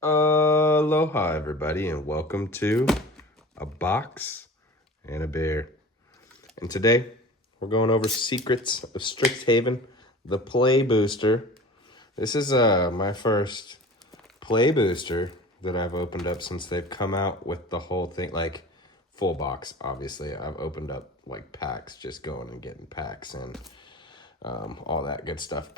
Aloha, everybody, and welcome to A Box and a Bear. And today, we're going over Secrets of Strixhaven, the Play Booster. This is my first Play Booster that I've opened up since they've come out with the whole thing, like full box, obviously. I've opened up like packs, just going and getting packs and all that good stuff,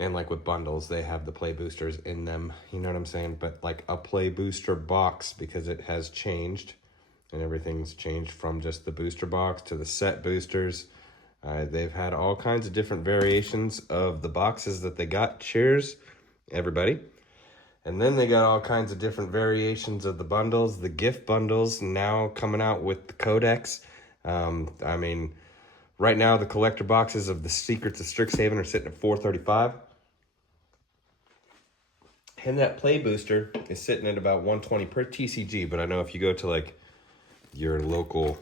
and like with bundles, they have the play boosters in them. You know what I'm saying? But like a play booster box, because it has changed and everything's changed from just the booster box to the set boosters. They've had all kinds of different variations of the boxes that they got. Cheers, everybody. And then they got all kinds of different variations of the bundles, the gift bundles, now coming out with the codex. I mean, right now the collector boxes of the Secrets of Strixhaven are sitting at $435. And that play booster is sitting at about $120 per TCG. But I know if you go to like your local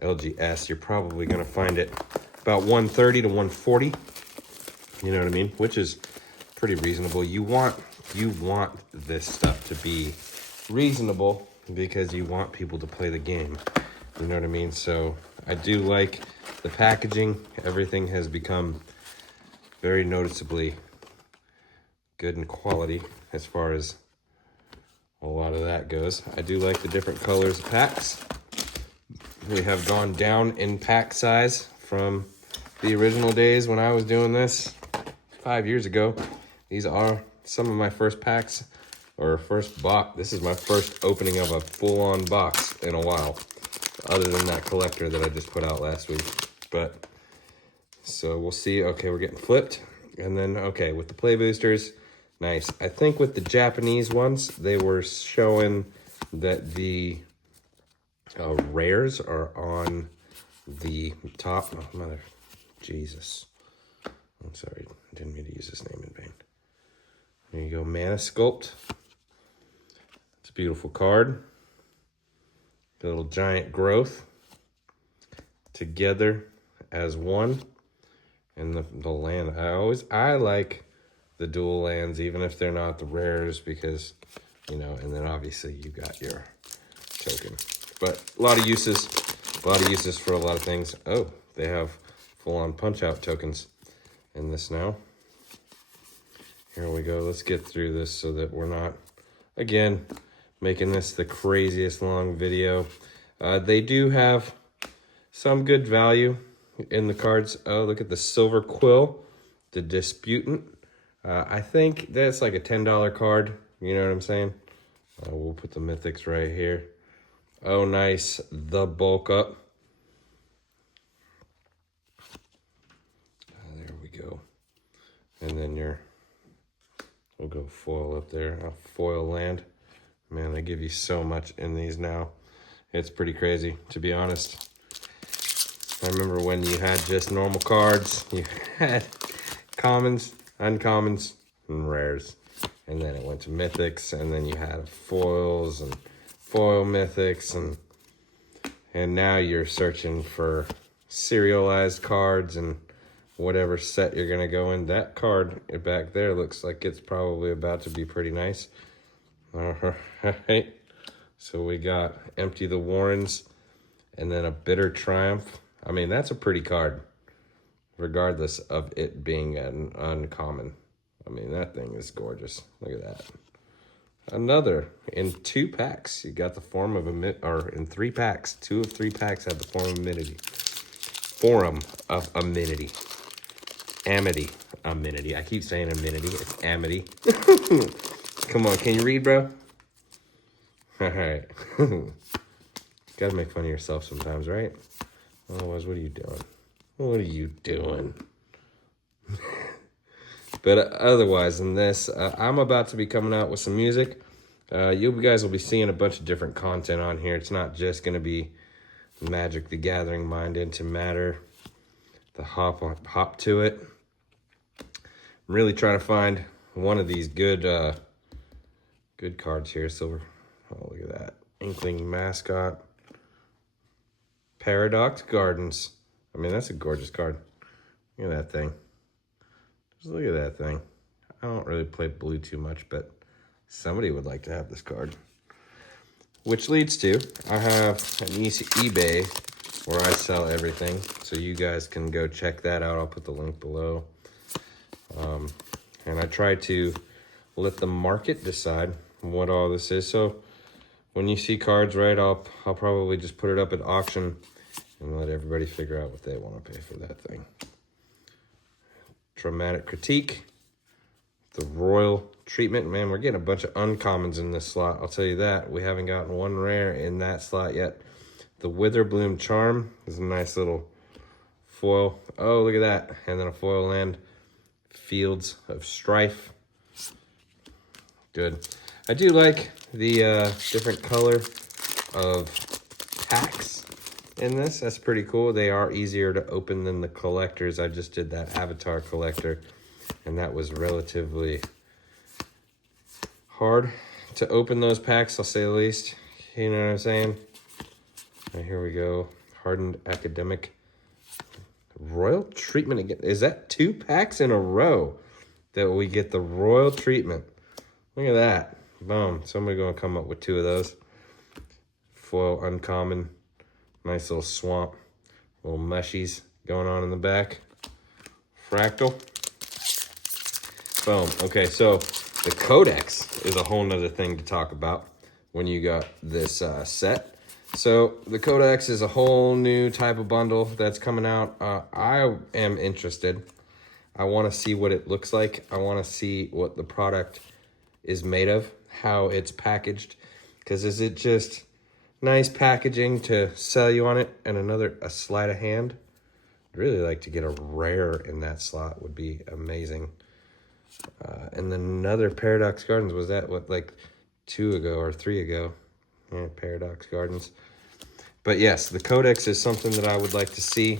LGS, you're probably going to find it about $130 to $140. You know what I mean? Which is pretty reasonable. You want this stuff to be reasonable because you want people to play the game. You know what I mean? So I do like the packaging. Everything has become very noticeably good in quality as far as a lot of that goes. I do like the different colors of packs. We have gone down in pack size from the original days when I was doing this 5 years ago. These are some of my first packs, or first box. This is my first opening of a full-on box in a while, other than that collector that I just put out last week. But so we'll see. Okay, we're getting flipped. And then, okay, with the play boosters, nice. I think with the Japanese ones, they were showing that the rares are on the top. Oh, mother, Jesus. I'm sorry, I didn't mean to use this name in vain. There you go, Mana Sculpt. It's a beautiful card. The little giant growth together as one. And the land, I like the dual lands, even if they're not the rares, because, you know, and then obviously you got your token. But a lot of uses for a lot of things. Oh, they have full-on punch-out tokens in this now. Here we go. Let's get through this so that we're not, again, making this the craziest long video. They do have some good value in the cards. Oh, look at the Silver Quill, the Disputant. I think that's like a $10 card. You know what I'm saying? We'll put the mythics right here. Oh, nice. The Bulk Up. There we go. And then we'll go foil up there. A foil land. Man, they give you so much in these now. It's pretty crazy, to be honest. I remember when you had just normal cards. You had commons, uncommons, and rares. And then it went to mythics, and then you had foils and foil mythics, and now you're searching for serialized cards and whatever set you're gonna go in. That card back there looks like it's probably about to be pretty nice. All right, so we got Empty the Warrens, and then a Bitter Triumph. I mean, that's a pretty card, regardless of it being an uncommon. I mean, that thing is gorgeous. Look at that. Another in 2 packs. You got the form of in 3 packs. 2 of 3 packs have the form of amenity. Forum of amenity. Amity. Amenity. I keep saying amenity. It's amity. Come on, can you read, bro? All right. Gotta make fun of yourself sometimes, right? Otherwise, what are you doing? What are you doing? But otherwise, in this, I'm about to be coming out with some music. You guys will be seeing a bunch of different content on here. It's not just going to be Magic the Gathering, Mind into Matter, the hop to it. I'm really trying to find one of these good cards here. Silver. Oh, look at that. Inkling Mascot. Paradox Gardens. I mean, that's a gorgeous card. Look at that thing. Just look at that thing. I don't really play blue too much, but Somebody would like to have this card. Which leads to, I have an eBay where I sell everything. So you guys can go check that out. I'll put the link below. And I try to let the market decide what all this is. So when you see cards, right, I'll probably just put it up at auction and let everybody figure out what they want to pay for that thing. Dramatic Critique. The Royal Treatment. Man, we're getting a bunch of uncommons in this slot. I'll tell you that. We haven't gotten one rare in that slot yet. The Witherbloom Charm is a nice little foil. Oh, look at that. And then a foil land. Fields of Strife. Good. I do like the different color of packs in this. That's pretty cool. They are easier to open than the collectors. I just did that Avatar collector, and that was relatively hard to open those packs, I'll say the least. You know what I'm saying? Right, here we go. Hardened Academic. Royal Treatment again. Is that 2 packs in a row that we get the Royal Treatment? Look at that. Boom. Somebody gonna come up with 2 of those. Foil uncommon. Nice little swamp. Little mushies going on in the back. Fractal. Boom. Okay, so the Codex is a whole nother thing to talk about when you got this set. So the Codex is a whole new type of bundle that's coming out. I am interested. I want to see what it looks like. I want to see what the product is made of, how it's packaged. Because is it just nice packaging to sell you on it and a sleight of hand? I'd really like to get a rare in that slot. Would be amazing. And then another Paradox Gardens. Was that what, like 2 ago or 3 ago? Yeah, Paradox Gardens. But yes, the Codex is something that I would like to see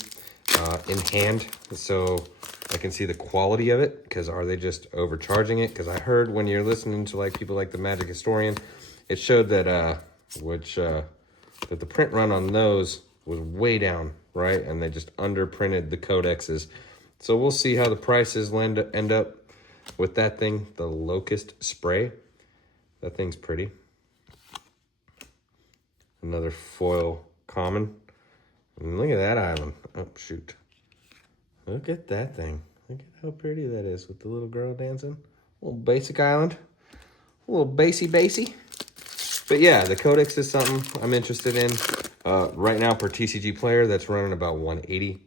in hand, so I can see the quality of it. Because are they just overcharging it? Because I heard when you're listening to like people like the Magic Historian, it showed that that the print run on those was way down, right? And they just underprinted the Codexes. So we'll see how the prices end up with that thing, the Locust Spray. That thing's pretty. Another foil common. And look at that island. Oh, shoot. Look at that thing. Look at how pretty that is with the little girl dancing. A little basic island. A little basey. But yeah, the Codex is something I'm interested in. Right now per TCG player, that's running about 180.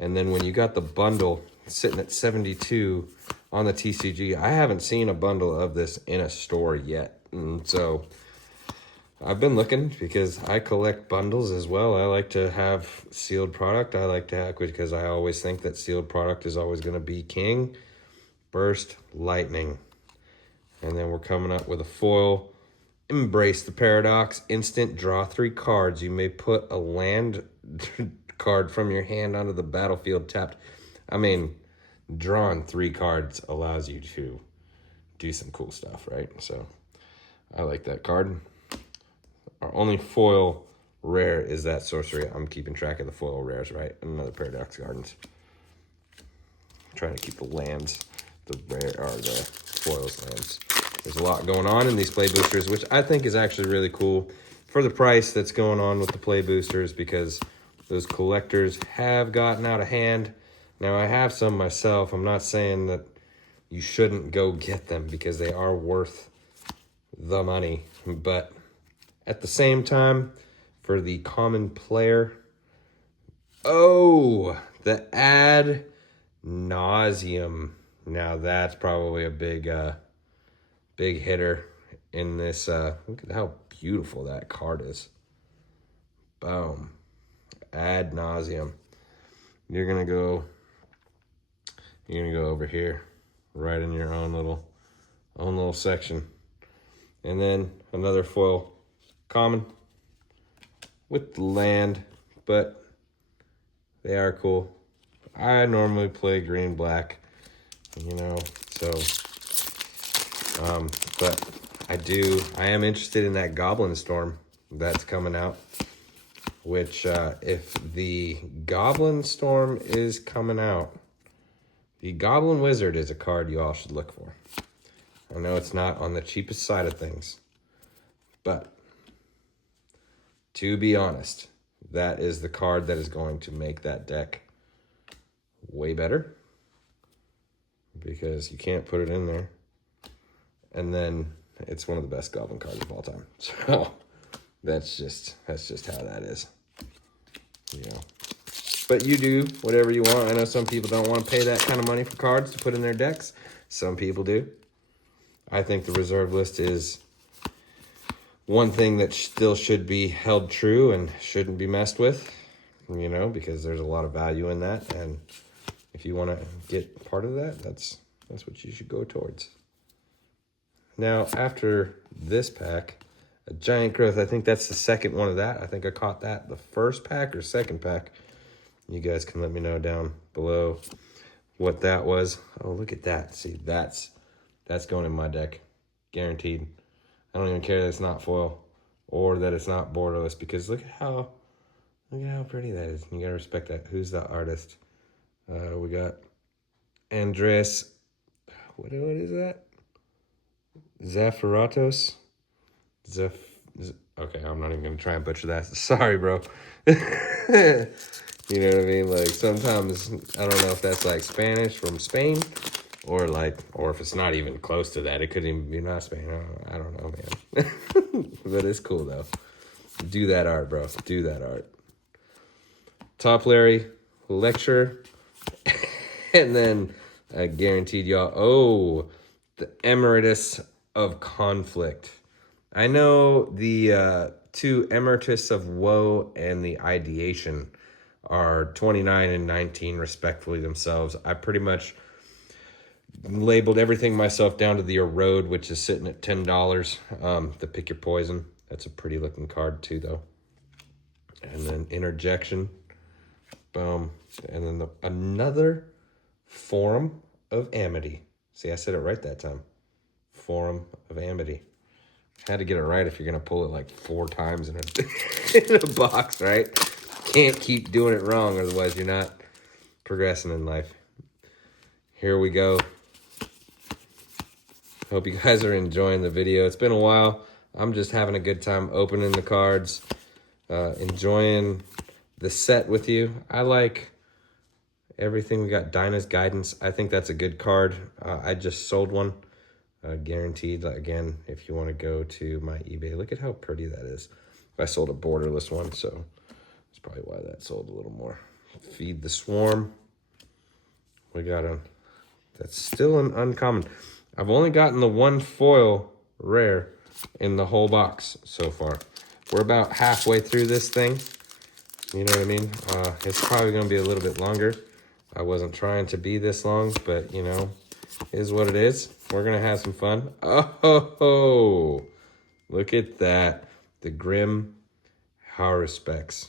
And then when you got the bundle sitting at 72 on the TCG, I haven't seen a bundle of this in a store yet. And so I've been looking because I collect bundles as well. I like to have sealed product. I like to have, because I always think that sealed product is always going to be king. Burst Lightning. And then we're coming up with a foil. Embrace the Paradox. Instant draw 3 cards. You may put a land card from your hand onto the battlefield tapped. I mean, drawing 3 cards allows you to do some cool stuff, right? So I like that card. Our only foil rare is that sorcery. I'm keeping track of the foil rares, right? Another Paradox Gardens. I'm trying to keep the lands, the rare or the foils lands. There's a lot going on in these play boosters, which I think is actually really cool for the price that's going on with the play boosters, because those collectors have gotten out of hand. Now, I have some myself. I'm not saying that you shouldn't go get them because they are worth the money. But at the same time, for the common player, oh, the ad nauseum. Now, that's probably a big hitter in this. Look at how beautiful that card is. Boom. Ad nauseum. You're gonna go over here, right in your own little section. And then another foil common with land, but they are cool. I normally play green black, you know, so but I am interested in that Goblin Storm that's coming out, which if the Goblin Storm is coming out, the Goblin Wizard is a card you all should look for. I know it's not on the cheapest side of things, but to be honest, that is the card that is going to make that deck way better, because you can't put it in there. And then it's one of the best Goblin cards of all time. So that's just how that is. You know. But you do whatever you want. I know some people don't want to pay that kind of money for cards to put in their decks. Some people do. I think the reserve list is one thing that still should be held true and shouldn't be messed with, you know, because there's a lot of value in that. And if you want to get part of that, that's what you should go towards. Now, after this pack, a Giant Growth, I think that's the second one of that. I think I caught that the first pack or second pack. You guys can let me know down below what that was. Oh, look at that. See, that's going in my deck. Guaranteed. I don't even care that it's not foil or that it's not borderless, because look at how pretty that is. You gotta respect that. Who's the artist? We got Andres. What is that? Zafiratos? Okay, I'm not even gonna try and butcher that. Sorry, bro. You know what I mean? Like, sometimes, I don't know if that's like Spanish from Spain, or if it's not even close to that. It could even be not Spain. I don't know, man. But it's cool, though. Do that art, bro. Do that art. Top Larry, Lecture, and then I guaranteed y'all, oh, the Emeritus of Conflict. I know the two Emeritus of Woe and the Ideation are 29 and 19 respectively themselves. I pretty much labeled everything myself down to the Erode, which is sitting at $10. The Pick Your Poison. That's a pretty looking card too, though. And then Interjection. Boom. And then another Forum of Amity. See, I said it right that time. Forum of Amity. Had to get it right if you're going to pull it like 4 times in a box, right? Can't keep doing it wrong, otherwise you're not progressing in life. Here we go. Hope you guys are enjoying the video. It's been a while. I'm just having a good time opening the cards, enjoying the set with you. I like everything. We got Dinah's Guidance. I think that's a good card. I just sold one. Guaranteed. Again, if you want to go to my eBay, look at how pretty that is. I sold a borderless one, so that's probably why that sold a little more. Feed the Swarm. We got that's still an uncommon. I've only gotten the one foil rare in the whole box so far. We're about halfway through this thing. You know what I mean? It's probably going to be a little bit longer. I wasn't trying to be this long, but, you know, is what it is. We're going to have some fun. Oh, look at that. The Grim Haruspex.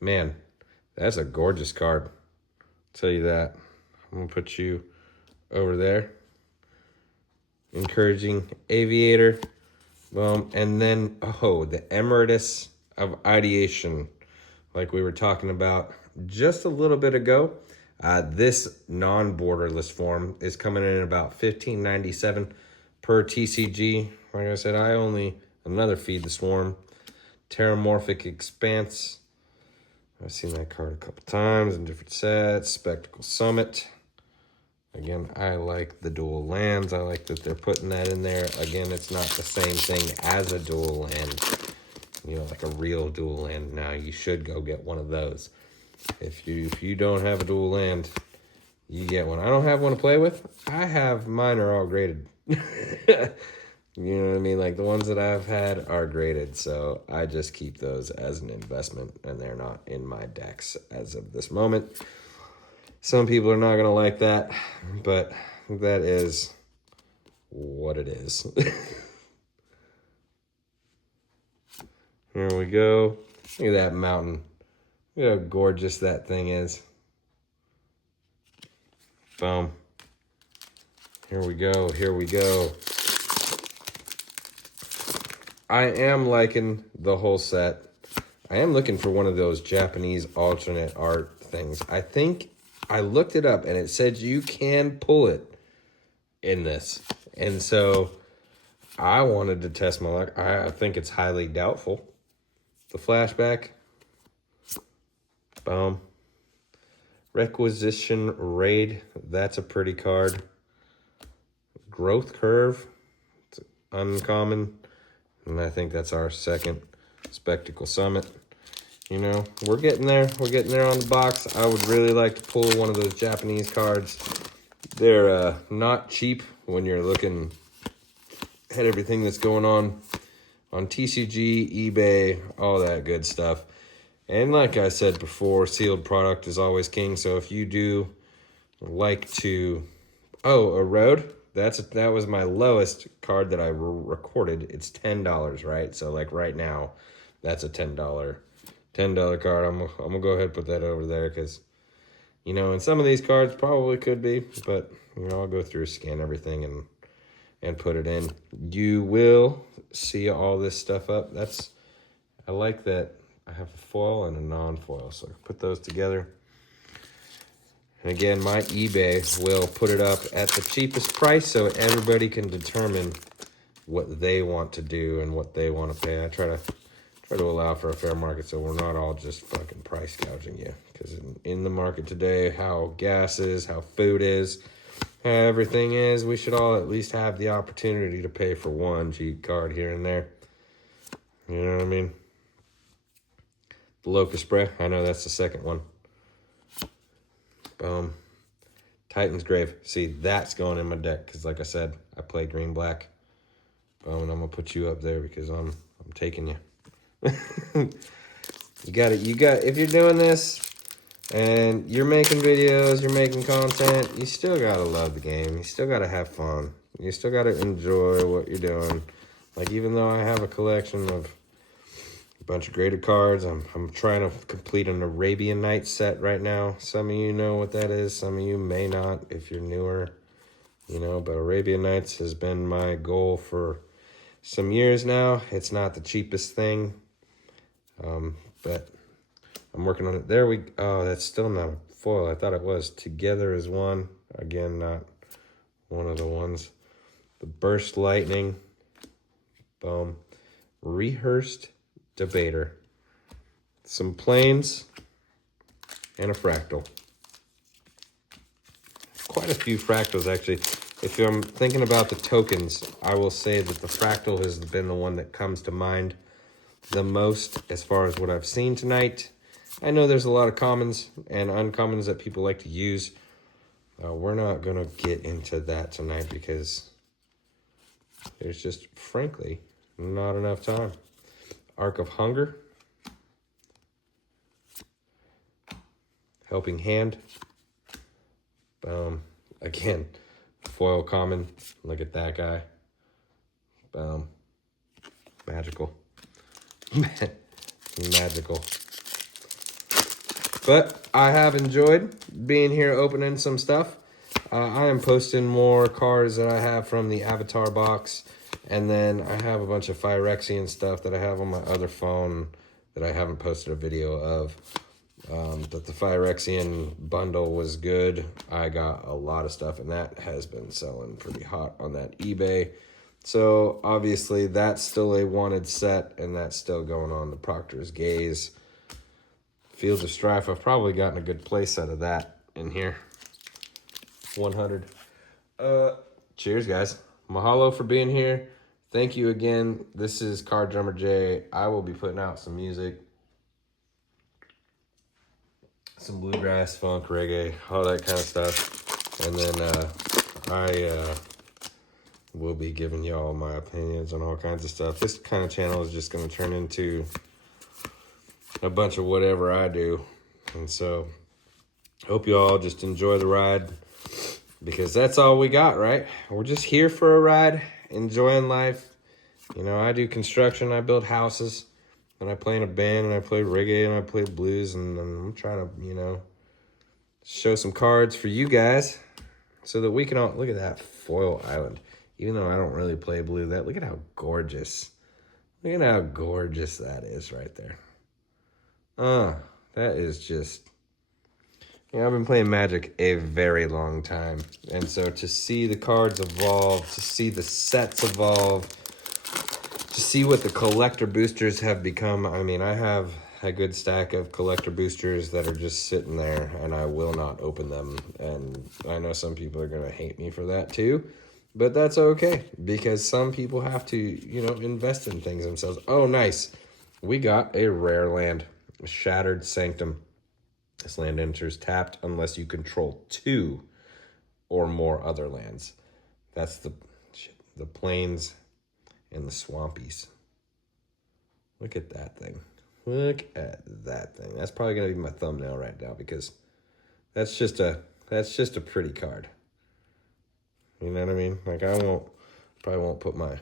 Man, that's a gorgeous card. I'll tell you that. I'm going to put you over there. Encouraging Aviator. Boom. And then, oh, the Emeritus of Ideation. Like we were talking about just a little bit ago. This non-borderless form is coming in at about $15.97 per TCG. Like I said, another Feed the Swarm. Terramorphic Expanse. I've seen that card a couple times in different sets. Spectacle Summit. Again, I like the dual lands. I like that they're putting that in there. Again, it's not the same thing as a dual land. You know, like a real dual land. Now, you should go get one of those. If you don't have a dual land, you get one. I don't have one to play with. Mine are all graded. You know what I mean? Like, the ones that I've had are graded, so I just keep those as an investment, and they're not in my decks as of this moment. Some people are not going to like that, but that is what it is. Here we go. Look at that mountain. Look at how gorgeous that thing is. Boom. Here we go. Here we go. I am liking the whole set. I am looking for one of those Japanese alternate art things. I think I looked it up and it said you can pull it in this. And so I wanted to test my luck. I think it's highly doubtful. The flashback. Boom. Requisition Raid. That's a pretty card. Growth Curve. It's uncommon. And I think that's our second Spectacle Summit. You know, we're getting there. We're getting there on the box. I would really like to pull one of those Japanese cards. They're not cheap when you're looking at everything that's going on TCG, eBay, all that good stuff. And like I said before, sealed product is always king. So if you do like to... Oh, a Road? That was my lowest card that I recorded. It's $10, right? So like right now, that's a $10 card. I'm gonna go ahead and put that over there because, you know, and some of these cards probably could be, but you know, I'll go through, scan everything and put it in. You will see all this stuff up. I like that I have a foil and a non-foil, so I can put those together. And again, my eBay will put it up at the cheapest price so everybody can determine what they want to do and what they want to pay. I try to allow for a fair market so we're not all just fucking price gouging you. Because in the market today, how gas is, how food is, how everything is, we should all at least have the opportunity to pay for one cheap card here and there. You know what I mean? The Locust Spray, I know that's the second one. Boom. Titan's Grave. See, that's going in my deck because, like I said, I play green-black. Boom, and I'm going to put you up there because I'm taking you. You got it. If you're doing this and you're making videos, you're making content, you still got to love the game. You still got to have fun. You still got to enjoy what you're doing. Like, even though I have a collection of a bunch of graded cards, I'm trying to complete an Arabian Nights set right now. Some of you know what that is. Some of you may not if you're newer, you know, but Arabian Nights has been my goal for some years now. It's not the cheapest thing, but I'm working on it. Oh, that's still not a foil. I thought it was. Together as One. Again, not one of the ones. The Burst Lightning. Boom. Rehearsed Debater. Some planes and a fractal. Quite a few fractals, actually. If I'm thinking about the tokens, I will say that the fractal has been the one that comes to mind the most as far as what I've seen tonight. I know there's a lot of commons and uncommons that people like to use. We're not going to get into that tonight because there's just, frankly, not enough time. Arc of Hunger. Helping Hand. Boom. Again, foil common. Look at that guy. Boom. Magical. Magical. But I have enjoyed being here opening some stuff. I am posting more cards that I have from the Avatar box. And then I have a bunch of Phyrexian stuff that I have on my other phone that I haven't posted a video of. But the Phyrexian bundle was good. I got a lot of stuff, and that has been selling pretty hot on that eBay. So, obviously, that's still a wanted set, and that's still going on the Proctor's Gaze. Fields of Strife, I've probably gotten a good play set of that in here. 100. Cheers, guys. Mahalo for being here. Thank you again. This is Card Drummer Jay. I will be putting out some music. Some bluegrass, funk, reggae, all that kind of stuff. And then I will be giving y'all my opinions on all kinds of stuff. This kind of channel is just going to turn into a bunch of whatever I do. And so, hope you all just enjoy the ride. Because that's all we got, right? We're just here for a ride, enjoying life. You know, I do construction, I build houses. And I play in a band, and I play reggae, and I play blues, and I'm trying to, you know, show some cards for you guys so that we can all, look at that foil island. Even though I don't really play blue, look at how gorgeous. Look at how gorgeous that is right there. That is just Yeah, I've been playing Magic a very long time. And so to see the cards evolve, to see the sets evolve, to see what the collector boosters have become. I mean, I have a good stack of collector boosters that are just sitting there, and I will not open them. And I know some people are going to hate me for that too, but that's okay, because some people have to, you know, invest in things themselves. Oh, nice. We got a rare land, Shattered Sanctum. This land enters tapped unless you control 2 or more other lands. That's the plains and the swampies. Look at that thing. Look at that thing. That's probably gonna be my thumbnail right now, because that's just a pretty card. You know what I mean? Like, probably won't put my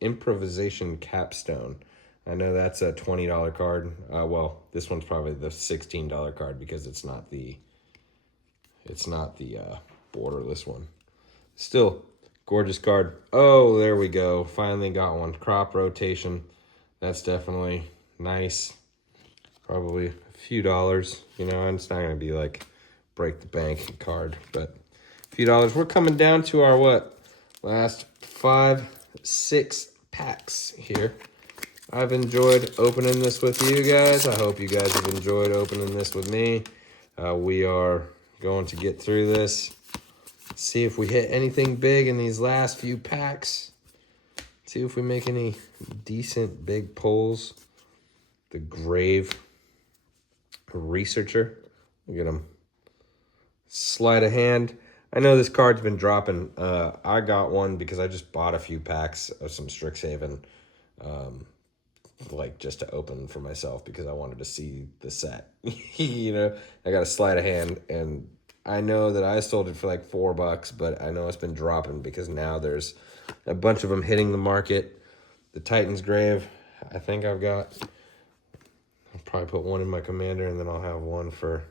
improvisation capstone. I know that's a $20 card. Well, this one's probably the $16 card, because it's not the borderless one. Still, gorgeous card. Oh, there we go. Finally got one. Crop rotation. That's definitely nice. Probably a few dollars. You know, and it's not going to be like break the bank card, but a few dollars. We're coming down to our, last 5-6 packs here. I've enjoyed opening this with you guys. I hope you guys have enjoyed opening this with me. We are going to get through this. See if we hit anything big in these last few packs. See if we make any decent big pulls. The Grave Researcher. Look at him. Sleight of hand. I know this card's been dropping. I got one because I just bought a few packs of some Strixhaven. Like, just to open for myself, because I wanted to see the set. You know, I got a sleight of hand, and I know that I sold it for like $4, but I know it's been dropping because now there's a bunch of them hitting the market. The Titan's Grave, I think I've got. I'll probably put one in my commander, and then I'll have one for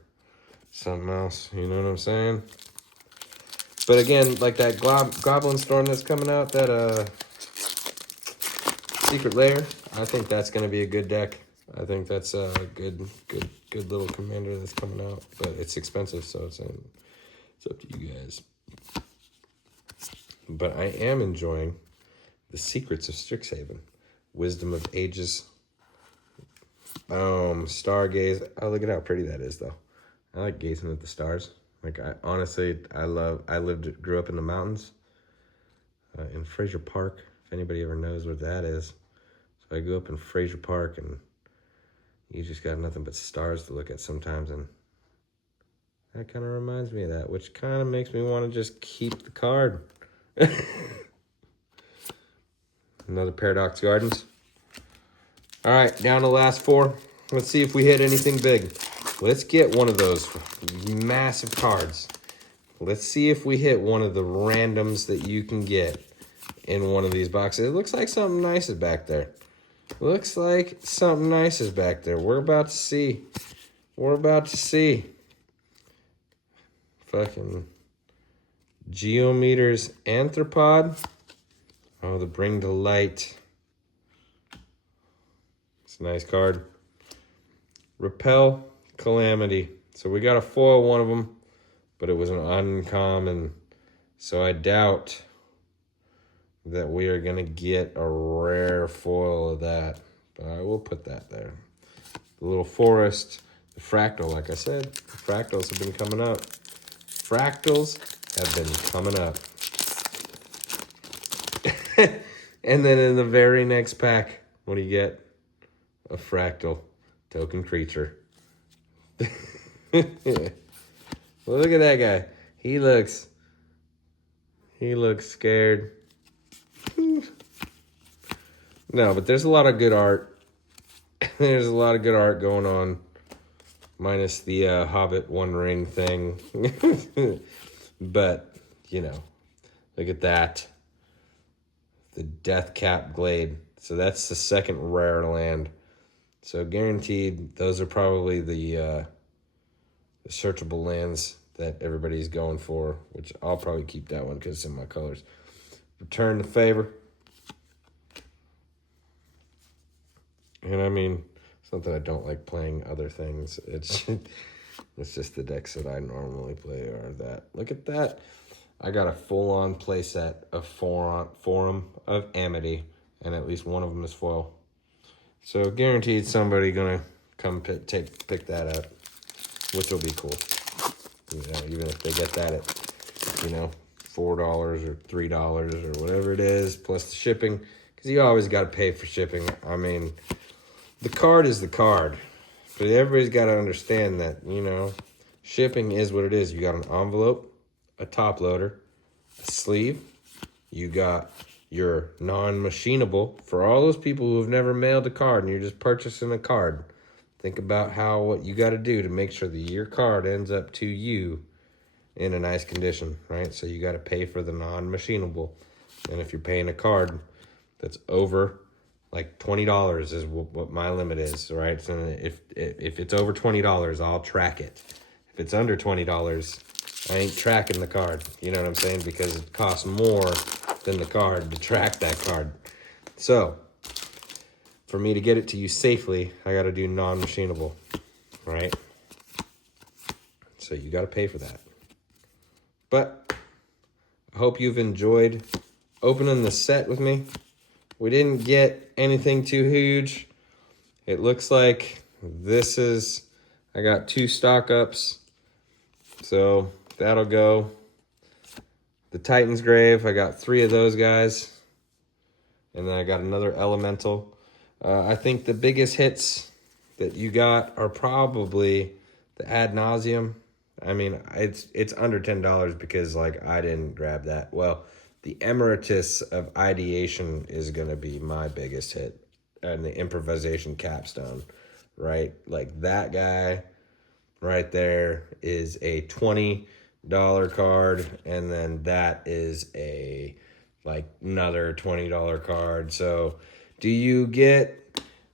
something else. You know what I'm saying? But again, like that Goblin Storm that's coming out, that Secret Lair, I think that's going to be a good deck. I think that's a good little commander that's coming out. But it's expensive, so it's up to you guys. But I am enjoying the Secrets of Strixhaven. Wisdom of Ages. Stargaze. Oh, look at how pretty that is, though. I like gazing at the stars. Like, grew up in the mountains in Fraser Park. If anybody ever knows what that is. So I grew up in Fraser Park, and you just got nothing but stars to look at sometimes, and that kind of reminds me of that, which kind of makes me want to just keep the card. Another Paradox Gardens. All right, down to the last 4. Let's see if we hit anything big. Let's get one of those massive cards. Let's see if we hit one of the randoms that you can get in one of these boxes. It looks like something nice is back there. Looks like something nice is back there. We're about to see. We're about to see. Fucking Geometer's Anthropod. Oh, the Bring to Light. It's a nice card. Repel Calamity. So we got a foil one of them, but it was an uncommon. So I doubt that we are going to get a rare foil of that. But I will put that there. The little forest, the fractal, like I said, the fractals have been coming up. Fractals have been coming up. And then in the very next pack, what do you get? A fractal token creature. Look at that guy. He looks scared. No, but there's a lot of good art. There's a lot of good art going on. Minus the Hobbit One Ring thing. But, you know, look at that. The Deathcap Glade. So that's the second rare land. So guaranteed, those are probably the searchable lands that everybody's going for, which I'll probably keep that one because it's in my colors. Return the Favor. And I mean, it's not that I don't like playing other things. It's It's just the decks that I normally play are that. Look at that. I got a full-on playset of Forum of Amity, and at least one of them is foil. So guaranteed somebody gonna come pick that up, which will be cool. You know, even if they get that at, you know, $4 or $3 or whatever it is, plus the shipping, because you always got to pay for shipping. I mean, the card is the card, but everybody's got to understand that, you know, shipping is what it is. You got an envelope, a top loader, a sleeve, you got your non-machinable. For all those people who have never mailed a card and you're just purchasing a card, think about what you got to do to make sure that your card ends up to you in a nice condition, right? So you got to pay for the non-machinable. And if you're paying a card that's over like $20 is what my limit is, right? So if it's over $20, I'll track it. If it's under $20, I ain't tracking the card. You know what I'm saying? Because it costs more than the card to track that card. So for me to get it to you safely, I got to do non-machinable, right? So you got to pay for that. But I hope you've enjoyed opening the set with me. We didn't get anything too huge. It looks like I got 2 stock ups. So that'll go. The Titan's Grave, I got 3 of those guys. And then I got another Elemental. I think the biggest hits that you got are probably the Ad Nauseam. I mean, it's under $10 because, like, I didn't grab that. Well, the Emeritus of Ideation is going to be my biggest hit. And the Improvisation Capstone, right? Like, that guy right there is a $20 card. And then that is another $20 card. So, do you get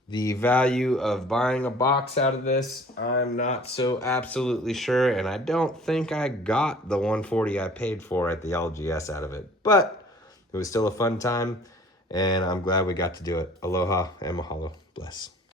the value of buying a box out of this? I'm not so absolutely sure, and I don't think I got the $140 I paid for at the LGS out of it. But it was still a fun time, and I'm glad we got to do it. Aloha and mahalo. Bless.